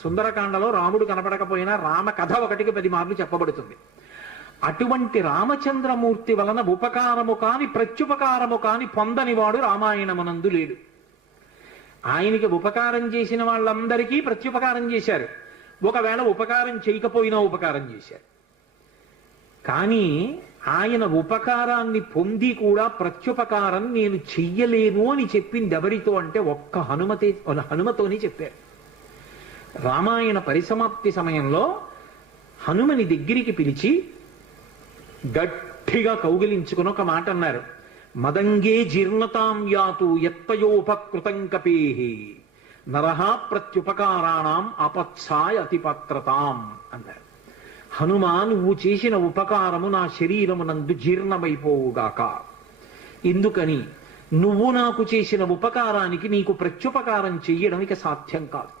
సుందరకాండలో రాముడు కనపడకపోయినా రామ కథ 1కి 10 మార్లు చెప్పబడుతుంది. అటువంటి రామచంద్రమూర్తి వలన ఉపకారము కాని ప్రత్యుపకారము కాని పొందనివాడు రామాయణమునందు లేడు. ఆయనకి ఉపకారం చేసిన వాళ్ళందరికీ ప్రత్యుపకారం చేశారు. ఒకవేళ ఉపకారం చేయకపోయినా ఉపకారం చేశారు. కానీ ఆయన ఉపకారాన్ని పొంది కూడా ప్రత్యుపకారం నేను చెయ్యలేను అని చెప్పింది ఎవరితో అంటే ఒక్క హనుమతోని చెప్పారు. రామాయణ పరిసమాప్తి సమయంలో హనుమని దగ్గరికి పిలిచి గట్టిగా కౌగిలించుకుని ఒక మాట అన్నారు. మదంగే జీర్ణతాం యాతు యత్తయోపకృతం కపేహి నరహ ప్రత్యుపకారాణం అపత్సాయ అతిపత్రతాం అన్నారు. హనుమా, నువ్వు చేసిన ఉపకారము నా శరీరమునందు జీర్ణమైపోవుగాక. ఎందుకని? నువ్వు నాకు చేసిన ఉపకారానికి నీకు ప్రత్యుపకారం చెయ్యడం ఇక సాధ్యం కాదు.